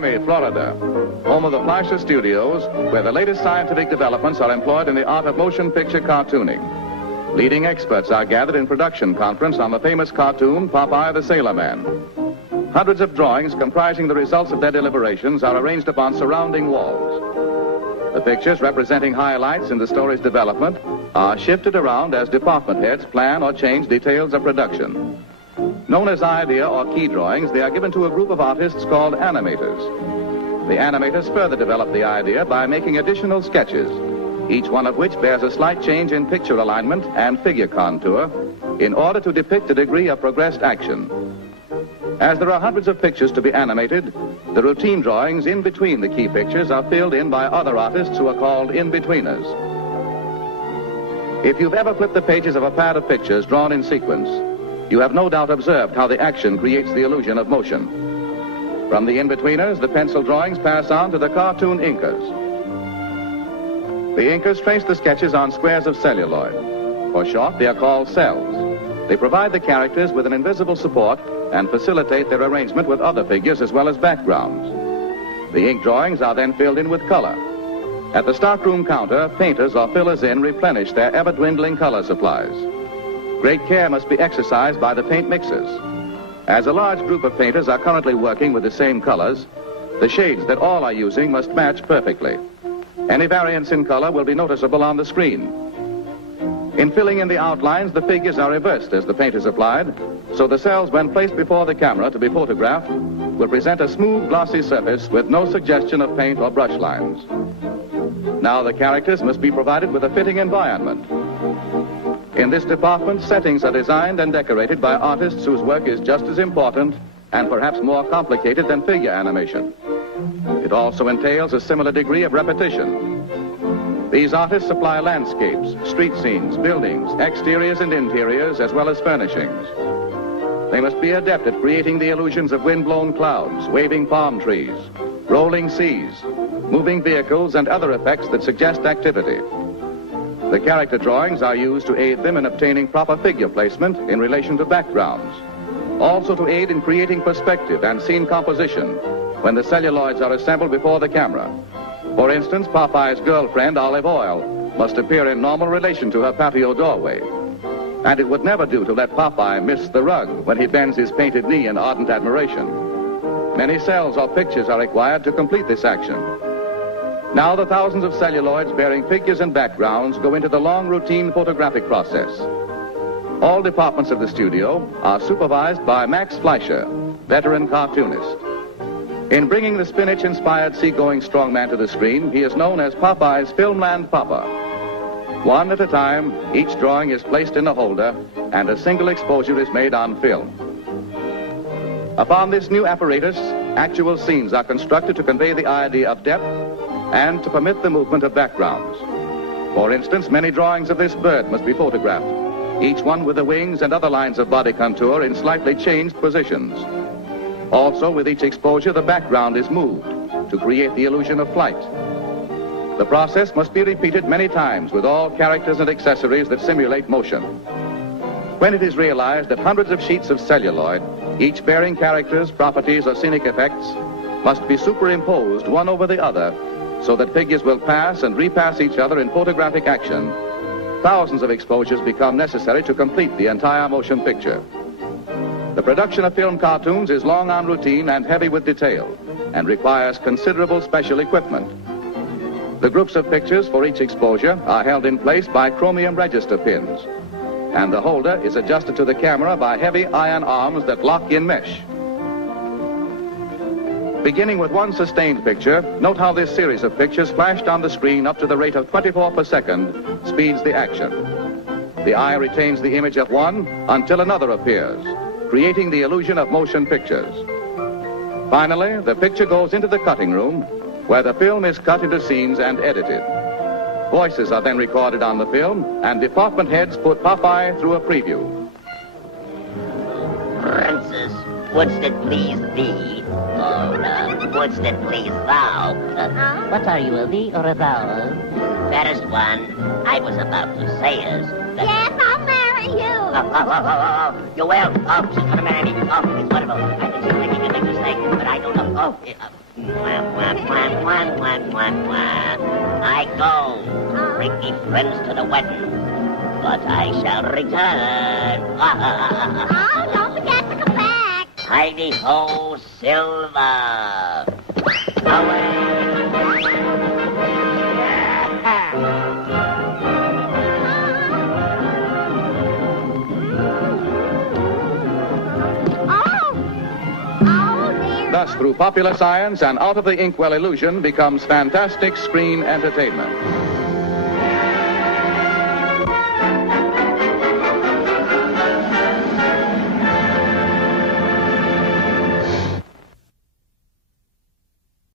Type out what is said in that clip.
Miami, Florida, home of the Fleischer Studios, where the latest scientific developments are employed in the art of motion picture cartooning. Leading experts are gathered in production conference on the famous cartoon, Popeye the Sailor Man. Hundreds of drawings comprising the results of their deliberations are arranged upon surrounding walls. The pictures representing highlights in the story's development are shifted around as department heads plan or change details of production. Known as idea or key drawings, they are given to a group of artists called animators. The animators further develop the idea by making additional sketches, each one of which bears a slight change in picture alignment and figure contour in order to depict a degree of progressed action. As there are hundreds of pictures to be animated, the routine drawings in between the key pictures are filled in by other artists who are called in-betweeners. If you've ever flipped the pages of a pad of pictures drawn in sequence, you have no doubt observed how the action creates the illusion of motion. From the in-betweeners, the pencil drawings pass on to the cartoon inkers. The inkers trace the sketches on squares of celluloid. For short, they are called cells. They provide the characters with an invisible support and facilitate their arrangement with other figures as well as backgrounds. The ink drawings are then filled in with color. At the stockroom counter, painters or fillers in replenish their ever-dwindling color supplies. Great care must be exercised by the paint mixers. As a large group of painters are currently working with the same colors, the shades that all are using must match perfectly. Any variance in color will be noticeable on the screen. In filling in the outlines, the figures are reversed as the paint is applied, so the cells, when placed before the camera to be photographed, will present a smooth, glossy surface with no suggestion of paint or brush lines. Now the characters must be provided with a fitting environment. In this department, settings are designed and decorated by artists whose work is just as important and perhaps more complicated than figure animation. It also entails a similar degree of repetition. These artists supply landscapes, street scenes, buildings, exteriors and interiors, as well as furnishings. They must be adept at creating the illusions of wind-blown clouds, waving palm trees, rolling seas, moving vehicles, and other effects that suggest activity. The character drawings are used to aid them in obtaining proper figure placement in relation to backgrounds, also to aid in creating perspective and scene composition when the celluloids are assembled before the camera. For instance, Popeye's girlfriend, Olive Oil, must appear in normal relation to her patio doorway. And it would never do to let Popeye miss the rug when he bends his painted knee in ardent admiration. Many cells or pictures are required to complete this action. Now the thousands of celluloids bearing figures and backgrounds go into the long routine photographic process. All departments of the studio are supervised by Max Fleischer, veteran cartoonist. In bringing the spinach-inspired seagoing strongman to the screen, he is known as Popeye's Filmland Papa. One at a time, each drawing is placed in a holder, and a single exposure is made on film. Upon this new apparatus, actual scenes are constructed to convey the idea of depth and to permit the movement of backgrounds. For instance, many drawings of this bird must be photographed, each one with the wings and other lines of body contour in slightly changed positions. Also, with each exposure, the background is moved to create the illusion of flight. The process must be repeated many times with all characters and accessories that simulate motion. When it is realized that hundreds of sheets of celluloid, each bearing characters, properties, or scenic effects, must be superimposed one over the other so that figures will pass and repass each other in photographic action, thousands of exposures become necessary to complete the entire motion picture. The production of film cartoons is long on routine and heavy with detail and requires considerable special equipment. The groups of pictures for each exposure are held in place by chromium register pins, and the holder is adjusted to the camera by heavy iron arms that lock in mesh. Beginning with one sustained picture, note how this series of pictures flashed on the screen up to the rate of 24 per second speeds the action. The eye retains the image of one until another appears, creating the illusion of motion pictures. Finally, the picture goes into the cutting room, where the film is cut into scenes and edited. Voices are then recorded on the film, and department heads put Popeye through a preview. Princess, wouldst it please thee? Or, wouldst it please thou? What are you, a thee or a thou? Fairest one, I was about to say is that... Yes, I'll marry you. You will? Oh, she's gonna marry me. Oh, it's wonderful. I think she's making a big mistake, but I don't know. I go. Bring me friends to the wedding, but I shall return. Oh, don't forget to come back. Heidi ho, Silver. Away. Thus, through popular science, an out-of-the-inkwell illusion becomes fantastic screen entertainment.